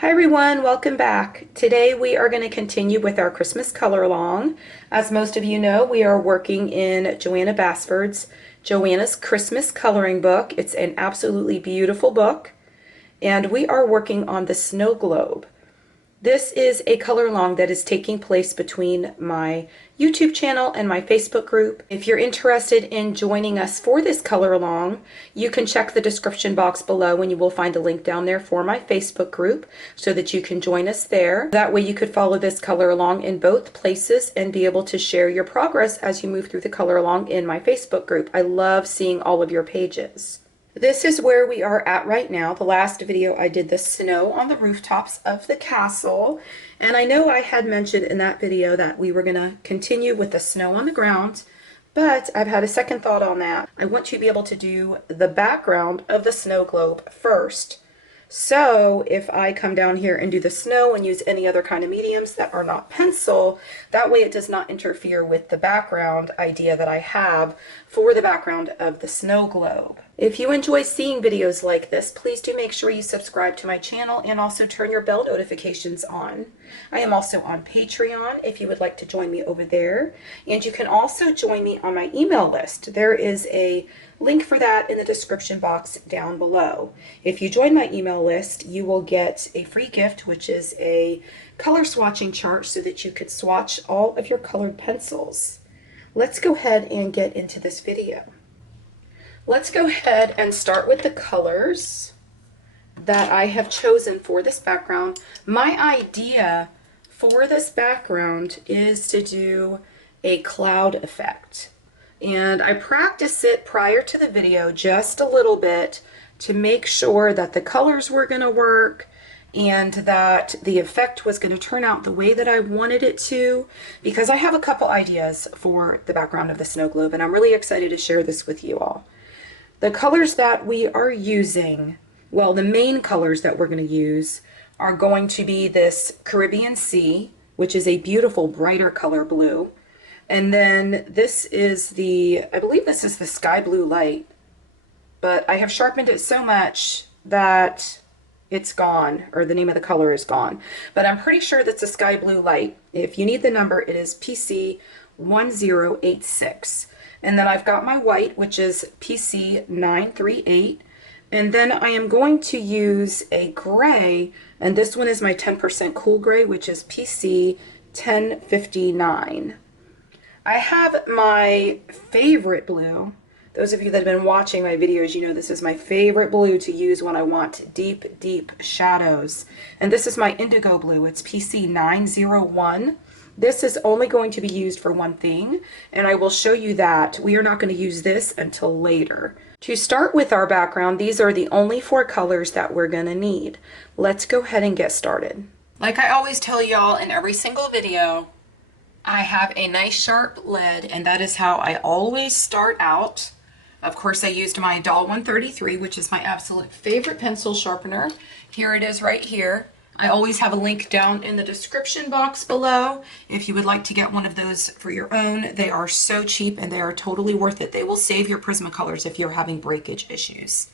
Hi everyone, welcome back. Today we are going to continue with our Christmas color along. As most of you know, we are working in Johanna Basford's Johanna's Christmas coloring book. It's an absolutely beautiful book, and we are working on the snow globe. This is a color along that is taking place between my YouTube channel and my Facebook group. If you're interested in joining us for this color along, you can check the description box below and you will find a link down there for my Facebook group so that you can join us there. That way you could follow this color along in both places and be able to share your progress as you move through the color along in my Facebook group. I love seeing all of your pages. This is where we are at right now. The last video I did the snow on the rooftops of the castle, and I know I had mentioned in that video that we were going to continue with the snow on the ground, but I've had a second thought on that. I want to be able to do the background of the snow globe first. So if I come down here and do the snow and use any other kind of mediums that are not pencil, that way it does not interfere with the background idea that I have for the background of the snow globe. If you enjoy seeing videos like this, please do make sure you subscribe to my channel and also turn your bell notifications on. I am also on Patreon if you would like to join me over there. And you can also join me on my email list. There is a link for that in the description box down below. If you join my email list, you will get a free gift, which is a color swatching chart so that you could swatch all of your colored pencils. Let's go ahead and get into this video. Let's go ahead and start with the colors that I have chosen for this background. My idea for this background is to do a cloud effect. And I practiced it prior to the video just a little bit to make sure that the colors were going to work and that the effect was going to turn out the way that I wanted it to, because I have a couple ideas for the background of the snow globe and I'm really excited to share this with you all. The colors that we are using, well, the main colors that we're going to use are going to be this Caribbean Sea, which is a beautiful brighter color blue. And then this is I believe this is the Sky Blue Light, but I have sharpened it so much that it's gone, or the name of the color is gone. But I'm pretty sure that's a Sky Blue Light. If you need the number, it is PC 1086. And then I've got my white, which is PC 938. And then I am going to use a gray, and this one is my 10% cool gray, which is PC 1059. I have my favorite blue. Those of you that have been watching my videos, you know this is my favorite blue to use when I want deep, deep shadows. And this is my Indigo Blue. It's PC 901. This is only going to be used for one thing, and I will show you that we are not going to use this until later. To start with our background, these are the only 4 colors that we're going to need. Let's go ahead and get started. Like I always tell y'all in every single video, I have a nice sharp lead, and that is how I always start out. Of course, I used my Doll 133, which is my absolute favorite pencil sharpener. Here it is right here. I always have a link down in the description box below if you would like to get one of those for your own. They are so cheap and they are totally worth it. They will save your Prismacolors if you're having breakage issues.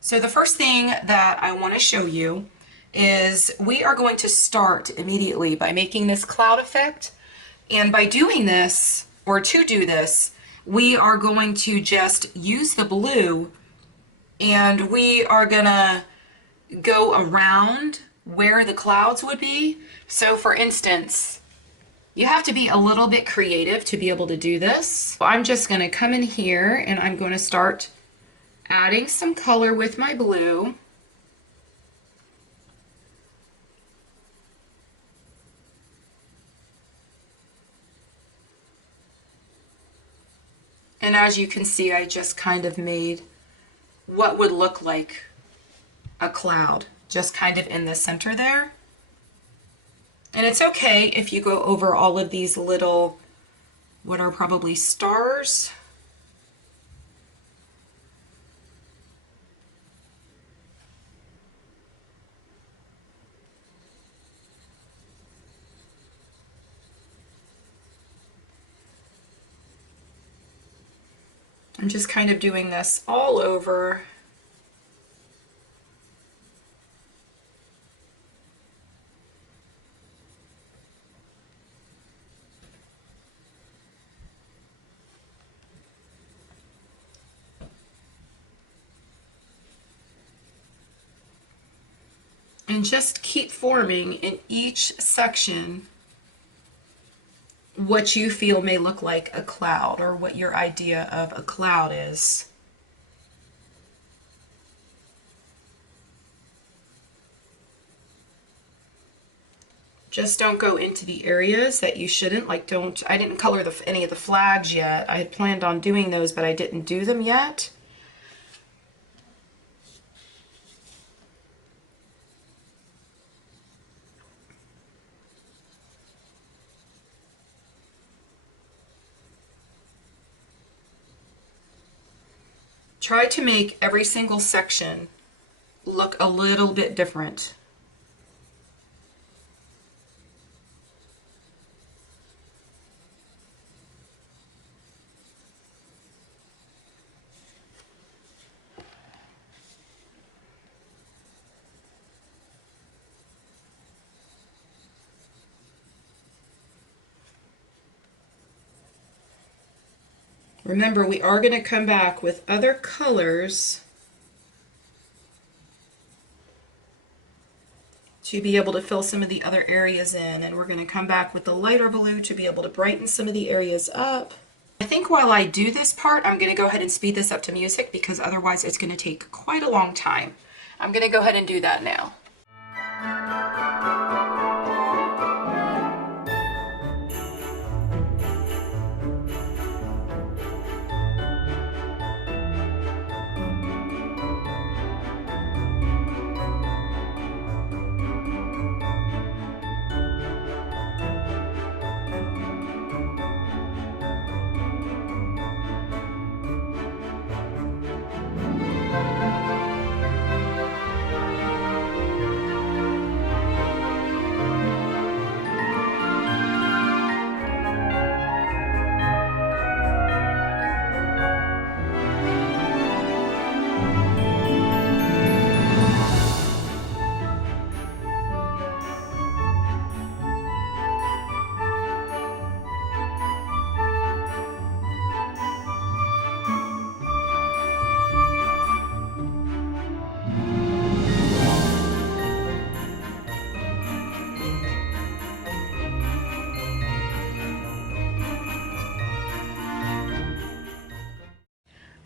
So the first thing that I want to show you is we are going to start immediately by making this cloud effect. And by doing this, or to do this, we are going to just use the blue and we are gonna go around where the clouds would be. So for instance, you have to be a little bit creative to be able to do this. I'm just gonna come in here and I'm going to start adding some color with my blue. And as you can see, I just kind of made what would look like a cloud, just kind of in the center there. And it's okay if you go over all of these little, what are probably stars. I'm just kind of doing this all over. and just keep forming in each section what you feel may look like a cloud, or what your idea of a cloud is. Just don't go into the areas that you shouldn't. Like, I didn't color any of the flags yet. I had planned on doing those, but I didn't do them yet. Try to make every single section look a little bit different. Remember, we are going to come back with other colors to be able to fill some of the other areas in, and we're going to come back with the lighter blue to be able to brighten some of the areas up. I think while I do this part, I'm going to go ahead and speed this up to music, because otherwise it's going to take quite a long time. I'm going to go ahead and do that now.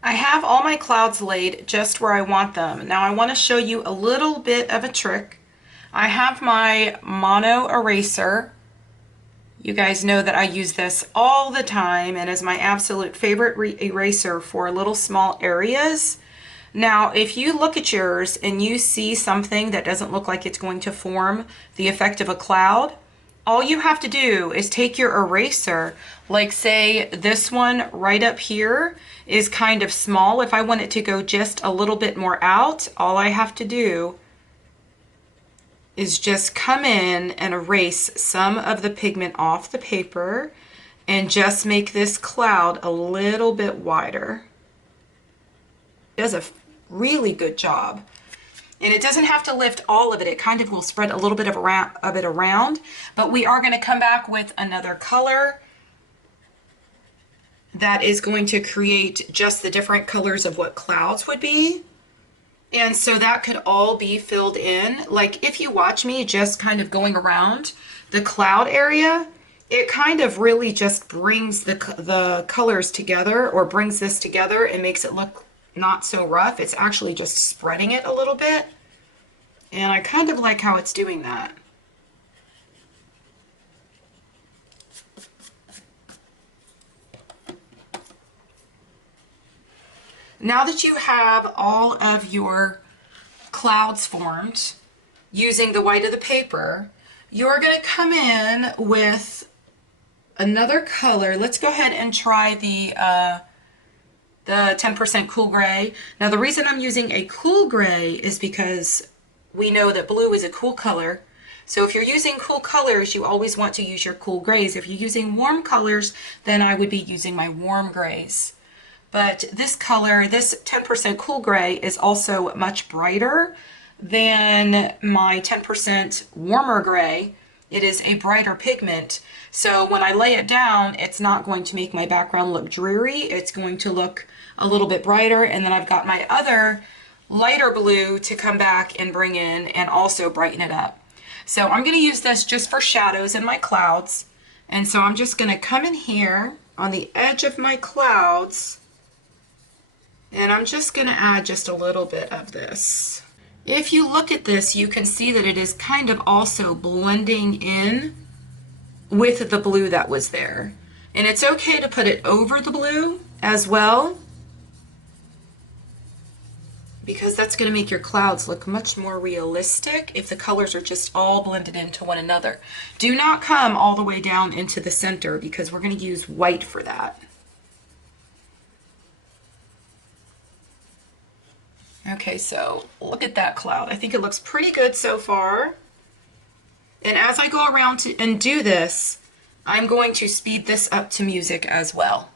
I have all my clouds laid just where I want them. Now I want to show you a little bit of a trick. I have my mono eraser. You guys know that I use this all the time and is my absolute favorite eraser for little small areas. Now, if you look at yours and you see something that doesn't look like it's going to form the effect of a cloud, all you have to do is take your eraser, like say this one right up here is kind of small. If I want it to go just a little bit more out, all I have to do is just come in and erase some of the pigment off the paper and just make this cloud a little bit wider. It does a really good job. And it doesn't have to lift all of it. It kind of will spread a little bit of it around. But we are going to come back with another color that is going to create just the different colors of what clouds would be. And so that could all be filled in. Like if you watch me just kind of going around the cloud area, it kind of really just brings the colors together, or brings this together and makes it look not so rough. It's actually just spreading it a little bit. And I kind of like how it's doing that. Now that you have all of your clouds formed using the white of the paper, you're going to come in with another color. Let's go ahead and try the 10% cool gray. Now the reason I'm using a cool gray is because we know that blue is a cool color. So if you're using cool colors, you always want to use your cool grays. If you're using warm colors, then I would be using my warm grays. But this color, this 10% cool gray, is also much brighter than my 10% warmer gray. It is a brighter pigment. So when I lay it down, it's not going to make my background look dreary. It's going to look a little bit brighter. And then I've got my other lighter blue to come back and bring in and also brighten it up. So I'm going to use this just for shadows in my clouds. And so I'm just going to come in here on the edge of my clouds, and I'm just going to add just a little bit of this. If you look at this, you can see that it is kind of also blending in with the blue that was there. And it's okay to put it over the blue as well, because that's going to make your clouds look much more realistic if the colors are just all blended into one another. Do not come all the way down into the center, because we're going to use white for that. Okay, so look at that cloud. I think it looks pretty good so far. And as I go around and do this, I'm going to speed this up to music as well.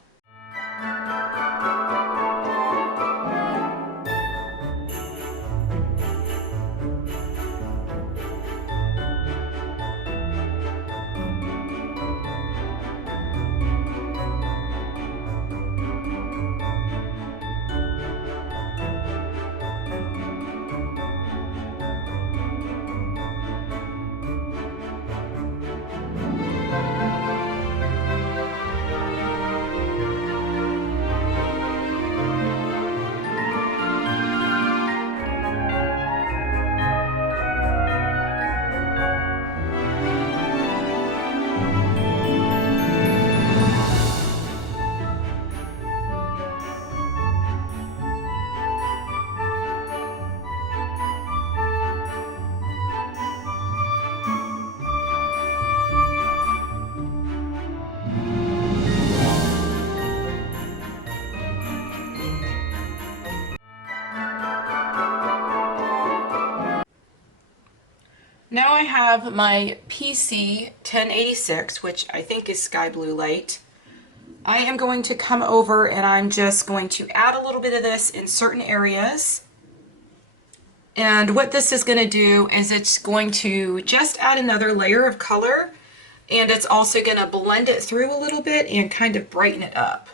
Now I have my PC 1086, which I think is sky blue light. I am going to come over and I'm just going to add a little bit of this in certain areas. And what this is going to do is it's going to just add another layer of color, and it's also going to blend it through a little bit and kind of brighten it up.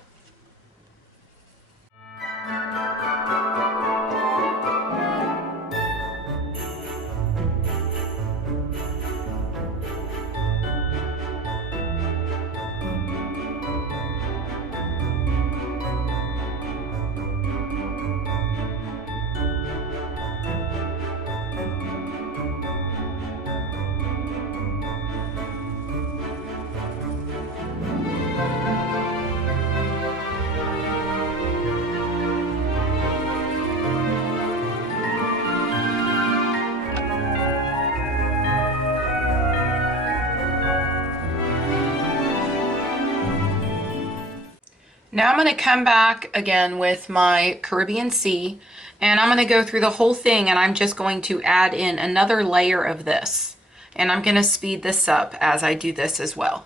Now I'm going to come back again with my Caribbean Sea, and I'm going to go through the whole thing, and I'm just going to add in another layer of this. And I'm going to speed this up as I do this as well.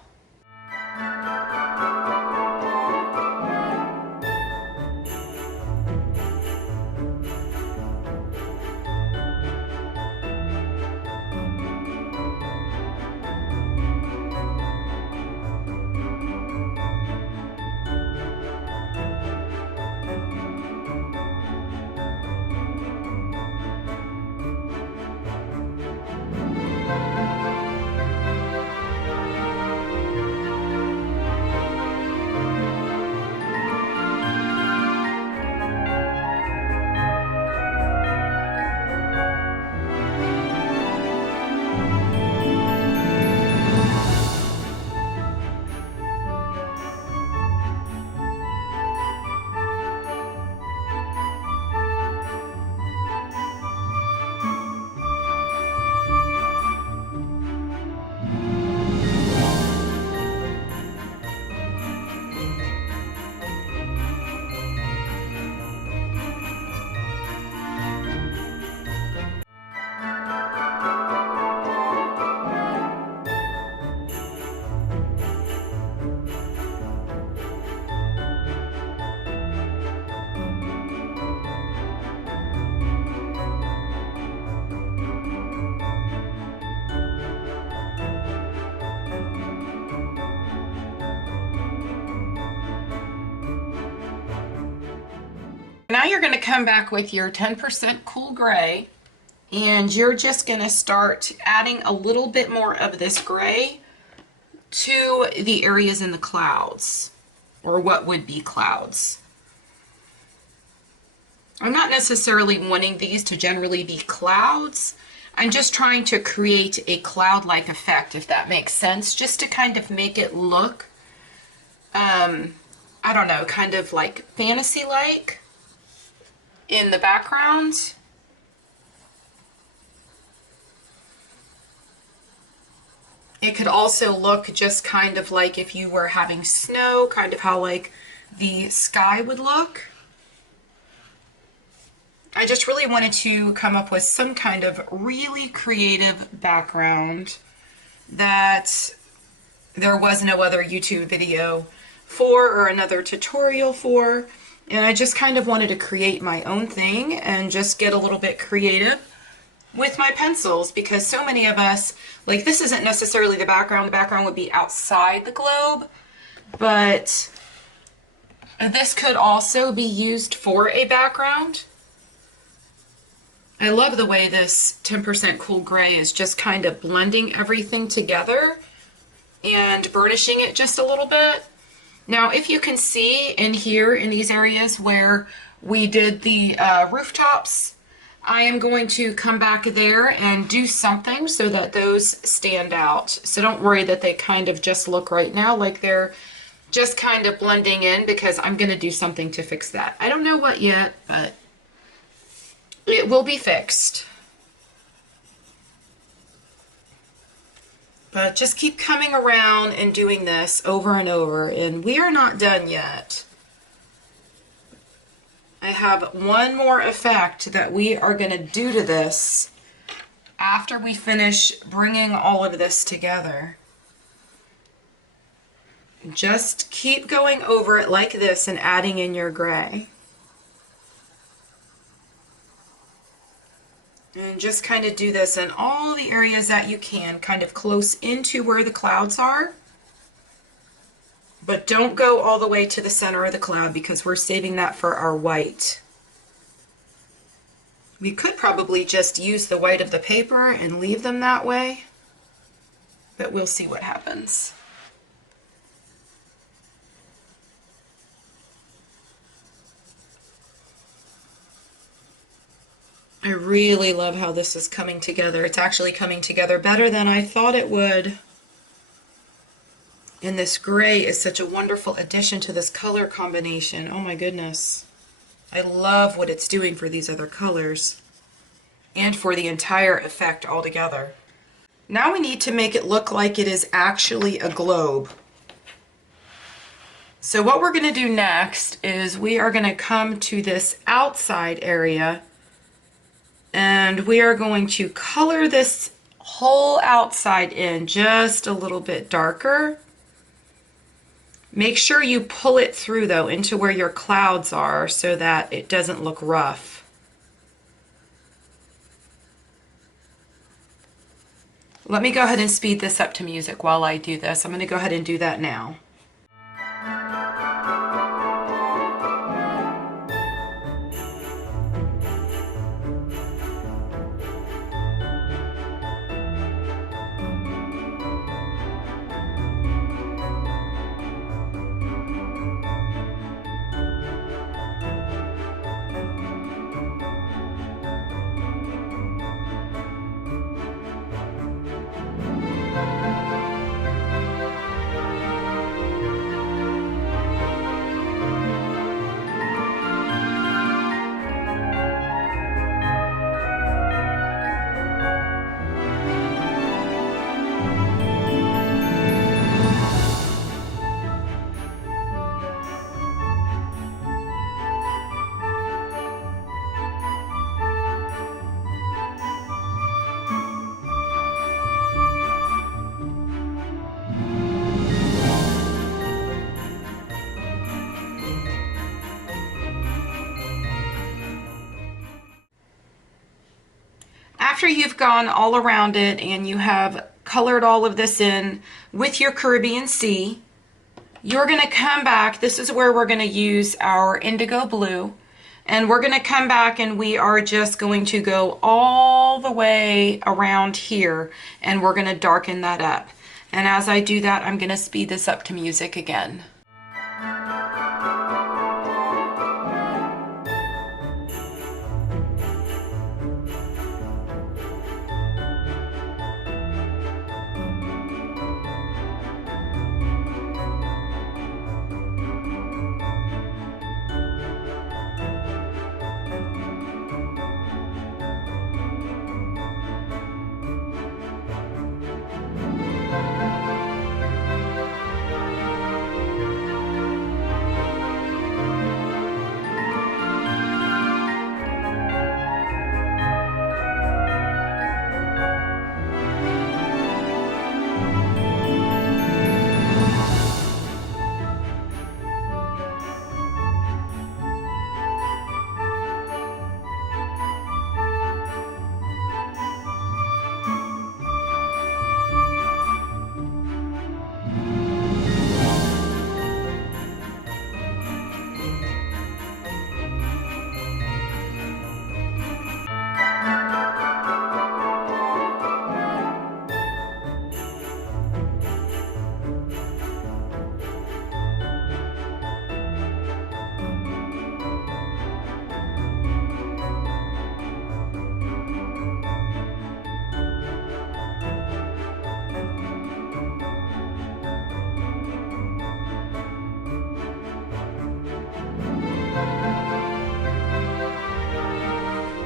Now you're going to come back with your 10% cool gray, and you're just going to start adding a little bit more of this gray to the areas in the clouds, or what would be clouds. I'm not necessarily wanting these to generally be clouds. I'm just trying to create a cloud-like effect, if that makes sense, just to kind of make it look, I don't know, kind of like fantasy-like in the background. It could also look just kind of like if you were having snow, kind of how like the sky would look. I just really wanted to come up with some kind of really creative background that there was no other YouTube video for or another tutorial for. And I just kind of wanted to create my own thing and just get a little bit creative with my pencils, because so many of us, like, this isn't necessarily the background would be outside the globe, but this could also be used for a background. I love the way this 10% cool gray is just kind of blending everything together and burnishing it just a little bit. Now, if you can see in here in these areas where we did the rooftops, I am going to come back there and do something so that those stand out. So don't worry that they kind of just look right now like they're just kind of blending in, because I'm going to do something to fix that. I don't know what yet, but it will be fixed. But just keep coming around and doing this over and over, and we are not done yet. I have one more effect that we are going to do to this after we finish bringing all of this together. Just keep going over it like this and adding in your gray. And just kind of do this in all the areas that you can, kind of close into where the clouds are. But don't go all the way to the center of the cloud, because we're saving that for our white. We could probably just use the white of the paper and leave them that way, but we'll see what happens. I really love how this is coming together. It's actually coming together better than I thought it would. And this gray is such a wonderful addition to this color combination. Oh my goodness. I love what it's doing for these other colors and for the entire effect altogether. Now we need to make it look like it is actually a globe. So what we're going to do next is we are going to come to this outside area, and we are going to color this whole outside in just a little bit darker. Make sure you pull it through though into where your clouds are so that it doesn't look rough. Let me go ahead and speed this up to music while I do this. I'm going to go ahead and do that now. After you've gone all around it and you have colored all of this in with your Caribbean Sea, you're going to come back. This is where we're going to use our Indigo Blue. And we're going to come back and we are just going to go all the way around here and we're going to darken that up. And as I do that, I'm going to speed this up to music again.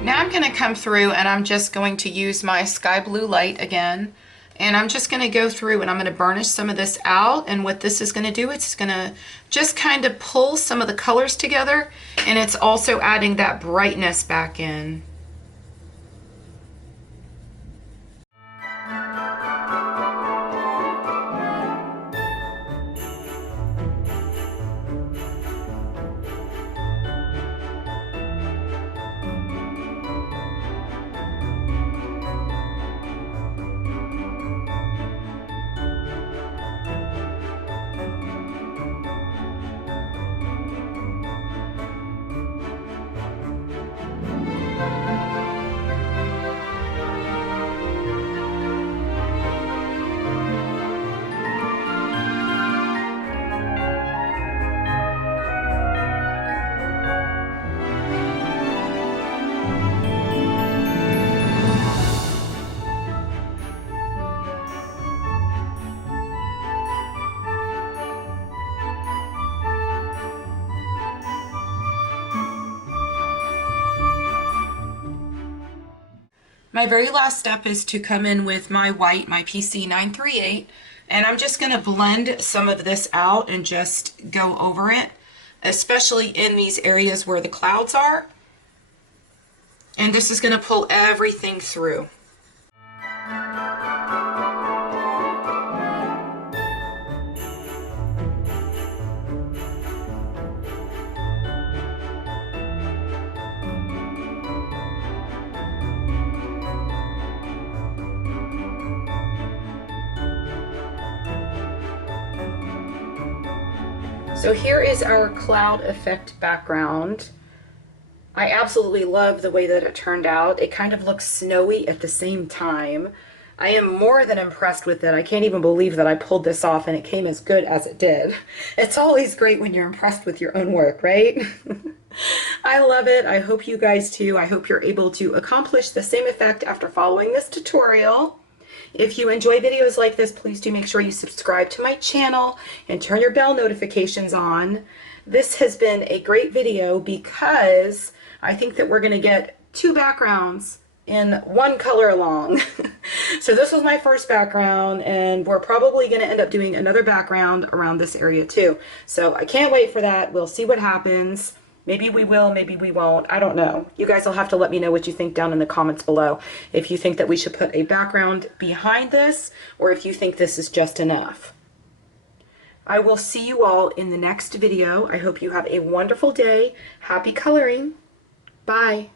Now I'm going to come through and I'm just going to use my sky blue light again. And I'm just going to go through and I'm going to burnish some of this out. And what this is going to do, it's going to just kind of pull some of the colors together. And it's also adding that brightness back in. My very last step is to come in with my white, my PC 938, and I'm just going to blend some of this out and just go over it, especially in these areas where the clouds are. And this is going to pull everything through. So here is our cloud effect background. I absolutely love the way that it turned out. It kind of looks snowy at the same time. I am more than impressed with it. I can't even believe that I pulled this off and it came as good as it did. It's always great when you're impressed with your own work, right? I love it. I hope you guys too. I hope you're able to accomplish the same effect after following this tutorial. If you enjoy videos like this, please do make sure you subscribe to my channel and turn your bell notifications on. This has been a great video because I think that we're going to get 2 backgrounds in 1 color along. So this was my first background, and we're probably going to end up doing another background around this area too. So I can't wait for that. We'll see what happens. Maybe we will, maybe we won't. I don't know. You guys will have to let me know what you think down in the comments below. If you think that we should put a background behind this, or if you think this is just enough. I will see you all in the next video. I hope you have a wonderful day. Happy coloring. Bye.